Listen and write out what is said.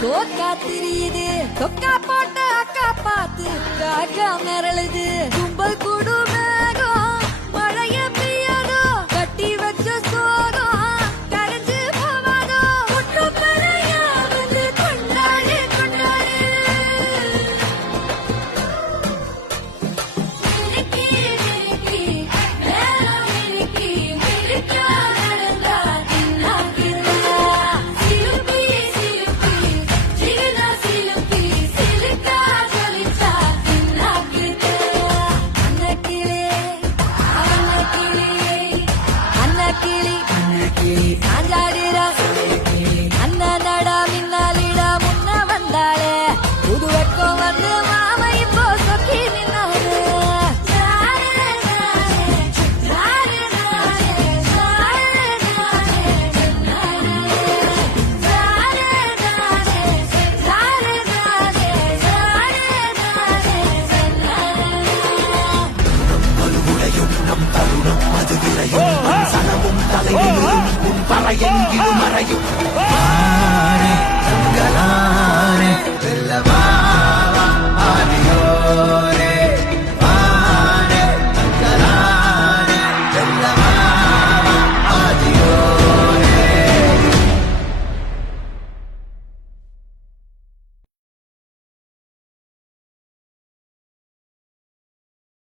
தோக்கா திரியுது தொக்கா போட்ட அக்கா பார்த்து காக்கா மிரளுது கும்பல் கூடு மேகம் மழைய பெய்யாதோ கட்டி வச்ச சோகம் கரைஞ்சு போவாதோ ஒற்றுப்படையா வந்து கொண்டாடு கொண்டாடு மினுக்கி மினுக்கி மேல மினுக்கி மினுக்கா நடந்தா தின்னாக்குதா சிலுப்பி சிலுப்பி ஜிகனா சிலுப்பி சிலுக்கா ஜொலிச்சா தின்னாக்குதா அன்னக்கிளி அன்னக்கிளி சாஞ்சாடுறா அண்ணன் நடா மின்னாலிடா முன்ன வந்தாளே புது வெட்கம் வந்து மாமா இப்போ சொக்கி நின்னாரு சனமும் தலைவியும் உன் பறையெங்கிலும் மறையும்